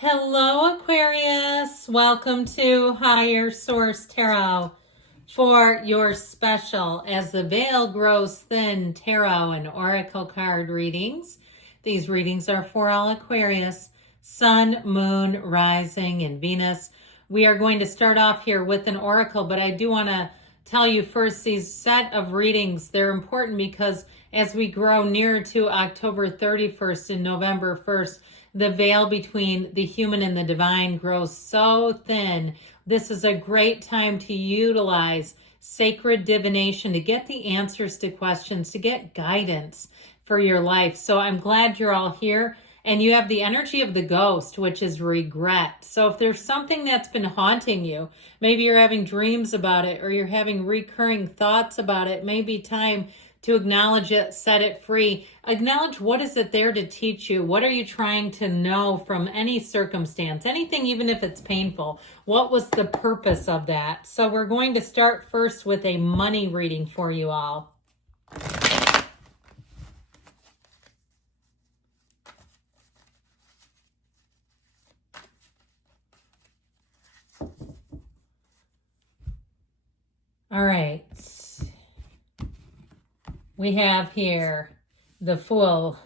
Hello, Aquarius. Welcome to Higher Source Tarot for your special As the Veil Grows Thin Tarot and Oracle card readings. These readings are for all Aquarius, Sun, Moon, Rising, and Venus. We are going to start off here with an oracle, but I do want to tell you first, these set of readings, they're important because as we grow nearer to October 31st and November 1st, the veil between the human and the divine grows so thin. This is a great time to utilize sacred divination to get the answers to questions, to get guidance for your life. So I'm glad you're all here. And you have the energy of the ghost, which is regret. So if there's something that's been haunting you, maybe you're having dreams about it or you're having recurring thoughts about it, maybe time to acknowledge it, set it free. Acknowledge what is it there to teach you? What are you trying to know from any circumstance? Anything, even if it's painful. What was the purpose of that? So we're going to start first with a money reading for you all. All right. We have here the Fool,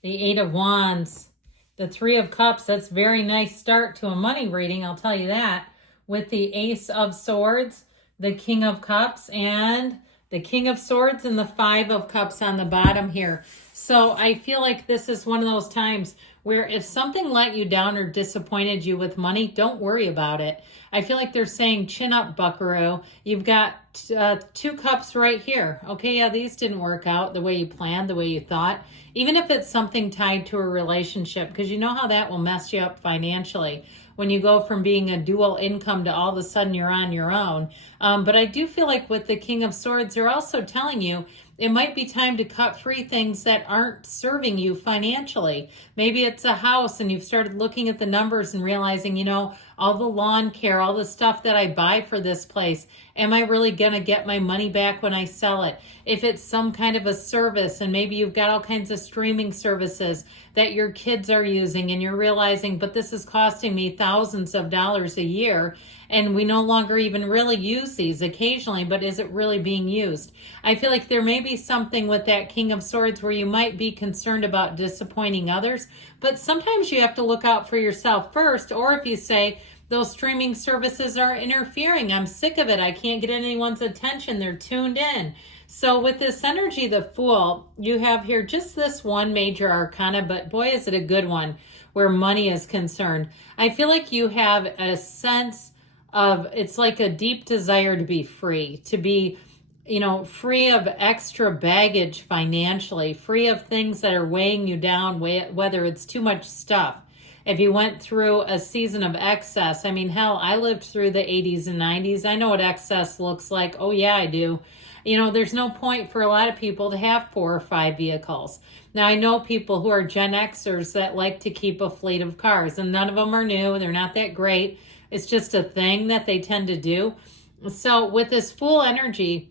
the Eight of Wands, the Three of Cups. That's a very nice start to a money reading, I'll tell you that. With the Ace of Swords, the King of Cups, and the King of Swords and the Five of Cups on the bottom here. So I feel like this is one of those times where if something let you down or disappointed you with money, don't worry about it. I feel like they're saying, chin up, buckaroo. You've got two cups right here. Okay, yeah, these didn't work out the way you planned, the way you thought. Even if it's something tied to a relationship, because you know how that will mess you up financially when you go from being a dual income to all of a sudden you're on your own. But I do feel like with the King of Swords, they're also telling you it might be time to cut free things that aren't serving you financially. Maybe it's a house and you've started looking at the numbers and realizing, you know, all the lawn care, all the stuff that I buy for this place, am I really going to get my money back when I sell it? If it's some kind of a service and maybe you've got all kinds of streaming services that your kids are using and you're realizing, but this is costing me thousands of dollars a year and we no longer even really use these occasionally, but is it really being used? I feel like there may be something with that King of Swords where you might be concerned about disappointing others, but sometimes you have to look out for yourself first. Or if you say, those streaming services are interfering, I'm sick of it, I can't get anyone's attention, they're tuned in. So with this energy, the Fool, you have here just this one major arcana, but boy, is it a good one where money is concerned. I feel like you have a sense of, it's like a deep desire to be free, to be, you know, free of extra baggage financially, free of things that are weighing you down, whether it's too much stuff. If you went through a season of excess, I mean, hell, I lived through the 80s and 90s. I know what excess looks like. Oh, yeah, I do. You know, there's no point for a lot of people to have 4 or 5 vehicles. Now, I know people who are Gen Xers that like to keep a fleet of cars, and none of them are new. They're not that great. It's just a thing that they tend to do. So with this Fool energy,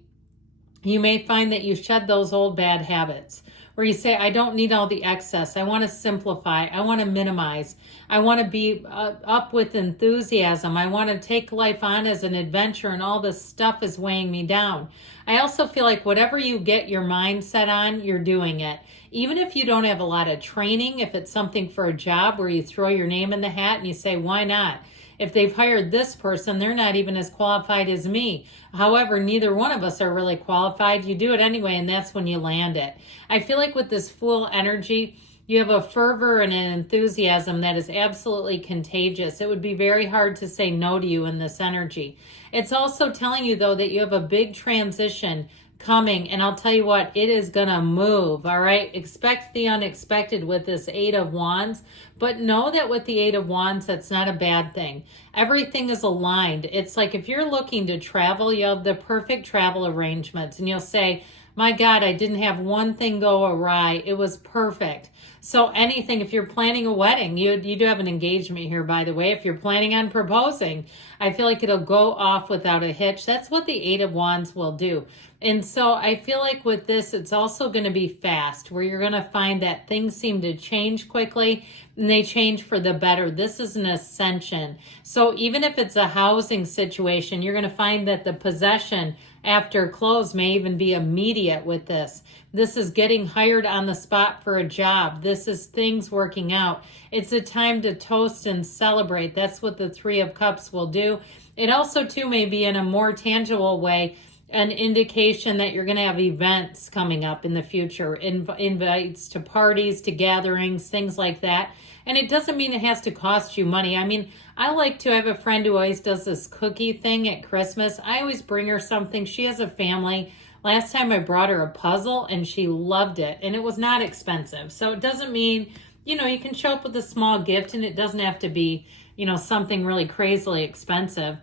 you may find that you shed those old bad habits where you say, I don't need all the excess. I want to simplify. I want to minimize. I want to be up with enthusiasm. I want to take life on as an adventure, and all this stuff is weighing me down. I also feel like whatever you get your mind set on, you're doing it. Even if you don't have a lot of training, if it's something for a job where you throw your name in the hat and you say, why not? If they've hired this person, they're not even as qualified as me. However, neither one of us are really qualified. You do it anyway, and that's when you land it. I feel like with this Fool energy, you have a fervor and an enthusiasm that is absolutely contagious. It would be very hard to say no to you in this energy. It's also telling you, though, that you have a big transition coming, and I'll tell you what, it is gonna move. All right, expect the unexpected with this Eight of Wands, but know that with the Eight of Wands, that's not a bad thing. Everything is aligned. It's like if you're looking to travel, you have the perfect travel arrangements, and you'll say, My God, I didn't have one thing go awry. It was perfect. So anything, if you're planning a wedding, you do have an engagement here, by the way. If you're planning on proposing, I feel like it'll go off without a hitch. That's what the Eight of Wands will do. And so I feel like with this, it's also going to be fast, where you're going to find that things seem to change quickly and they change for the better. This is an ascension. So even if it's a housing situation, you're going to find that the possession after close may even be immediate with this. This is getting hired on the spot for a job. This is things working out. It's a time to toast and celebrate. That's what the Three of Cups will do. It also, too, may be in a more tangible way an indication that you're going to have events coming up in the future, invites to parties, to gatherings, things like that. And it doesn't mean it has to cost you money. I mean, I like to have a friend who always does this cookie thing at Christmas. I always bring her something. She has a family. Last time I brought her a puzzle and she loved it, and it was not expensive. So it doesn't mean, you know, you can show up with a small gift and it doesn't have to be, you know, something really crazily expensive.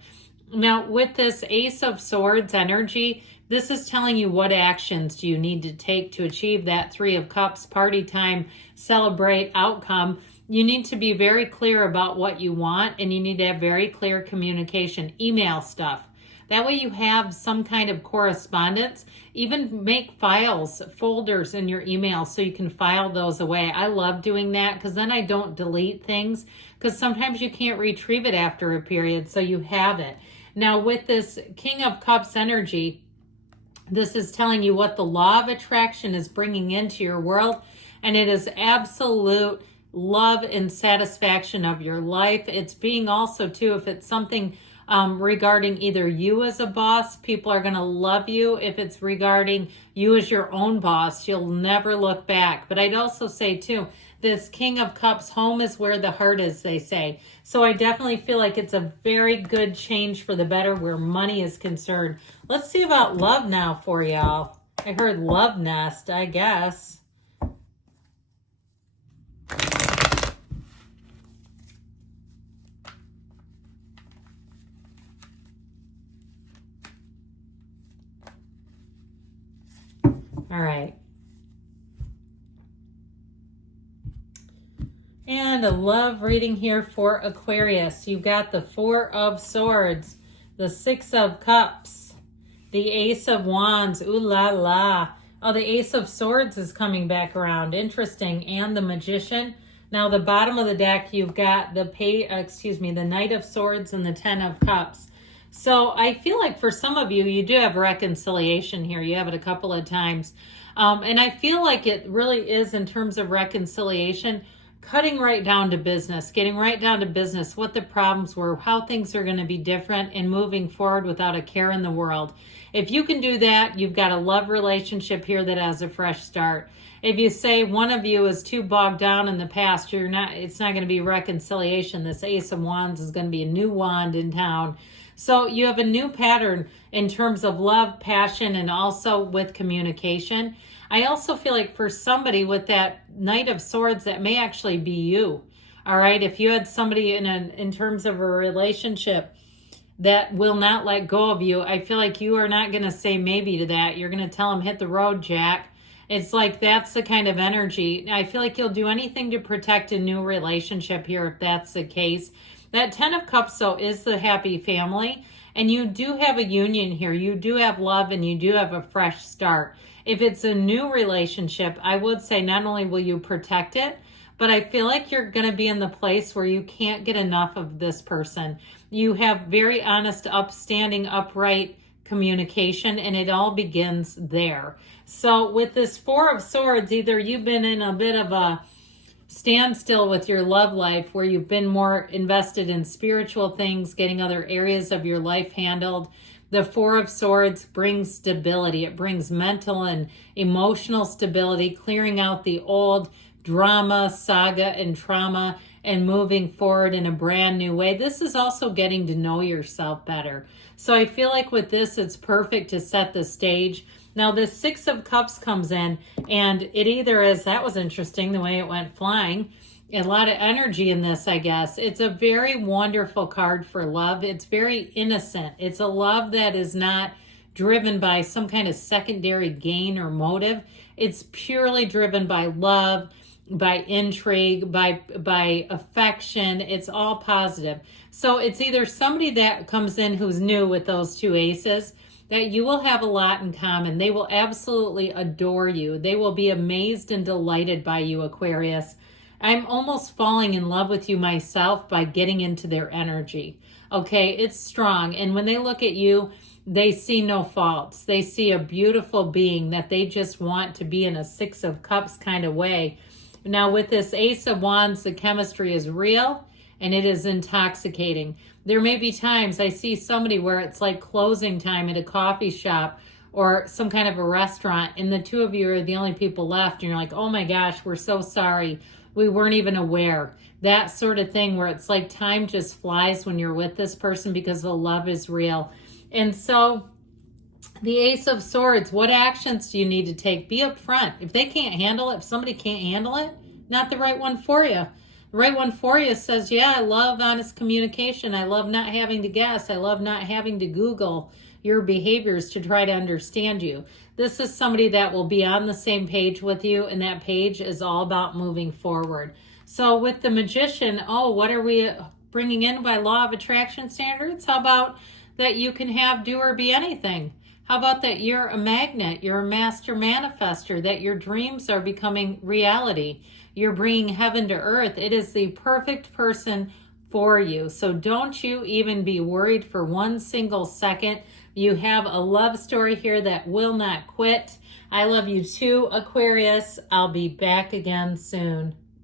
Now, with this Ace of Swords energy, this is telling you what actions do you need to take to achieve that Three of Cups, party time, celebrate outcome. You need to be very clear about what you want, and you need to have very clear communication, email stuff. That way you have some kind of correspondence. Even make files, folders in your email so you can file those away. I love doing that because then I don't delete things, because sometimes you can't retrieve it after a period, so you have it. Now, with this King of Cups energy, this is telling you what the law of attraction is bringing into your world, and it is absolute love and satisfaction of your life. It's being also, too, if it's something regarding either you as a boss, people are going to love you. If it's regarding you as your own boss, you'll never look back. But I'd also say, too, this King of Cups, home is where the heart is, they say. So I definitely feel like it's a very good change for the better where money is concerned. Let's see about love now for y'all. I heard love nest, I guess. All right. And a love reading here for Aquarius. You've got the Four of Swords, the Six of Cups, the Ace of Wands. Ooh la la. Oh, the Ace of Swords is coming back around. Interesting. And the Magician. Now, the bottom of the deck, you've got the Knight of Swords and the Ten of Cups. So I feel like for some of you, you do have reconciliation here. You have it a couple of times. And I feel like it really is, in terms of reconciliation, cutting right down to business, getting right down to business, what the problems were, how things are going to be different, and moving forward without a care in the world. If you can do that, you've got a love relationship here that has a fresh start. If you say one of you is too bogged down in the past, it's not going to be reconciliation. This Ace of Wands is going to be a new wand in town. So you have a new pattern in terms of love, passion, and also with communication. I also feel like for somebody with that Knight of Swords, that may actually be you. All right. If you had somebody in terms of a relationship that will not let go of you, I feel like you are not going to say maybe to that. You're going to tell them, hit the road, Jack. It's like that's the kind of energy. I feel like you'll do anything to protect a new relationship here if that's the case. That Ten of Cups, though, is the happy family. And you do have a union here. You do have love, and you do have a fresh start. If it's a new relationship, I would say not only will you protect it, but I feel like you're going to be in the place where you can't get enough of this person. You have very honest, upstanding, upright communication, and it all begins there. So with this Four of Swords, either you've been in a bit of a standstill with your love life, where you've been more invested in spiritual things, getting other areas of your life handled. The Four of Swords brings stability. It brings mental and emotional stability, clearing out the old drama, saga, and trauma, and moving forward in a brand new way. This is also getting to know yourself better. So I feel like with this, it's perfect to set the stage. Now, this Six of Cups comes in, and it either is, that was interesting, the way it went flying. A lot of energy in this, I guess. It's a very wonderful card for love. It's very innocent. It's a love that is not driven by some kind of secondary gain or motive. It's purely driven by love, by intrigue, by affection. It's all positive. So it's either somebody that comes in who's new with those two aces, that you will have a lot in common. They will absolutely adore you. They will be amazed and delighted by you, Aquarius. I'm almost falling in love with you myself by getting into their energy. Okay, it's strong. And when they look at you, they see no faults. They see a beautiful being that they just want to be in a Six of Cups kind of way. Now with this Ace of Wands, the chemistry is real and it is intoxicating. There may be times I see somebody where it's like closing time at a coffee shop or some kind of a restaurant, and the two of you are the only people left, and you're like, oh my gosh, we're so sorry. We weren't even aware. That sort of thing where it's like time just flies when you're with this person because the love is real. And so the Ace of Swords, what actions do you need to take? Be upfront. If they can't handle it, if somebody can't handle it, not the right one for you. The right one for you says, yeah, I love honest communication. I love not having to guess. I love not having to Google your behaviors to try to understand you. This is somebody that will be on the same page with you, and that page is all about moving forward. So with the Magician, oh, what are we bringing in by law of attraction standards? How about that you can have, do, or be anything? How about that you're a magnet, you're a master manifester, that your dreams are becoming reality? You're bringing heaven to earth. It is the perfect person for you. So don't you even be worried for one single second. You have a love story here that will not quit. I love you too, Aquarius. I'll be back again soon.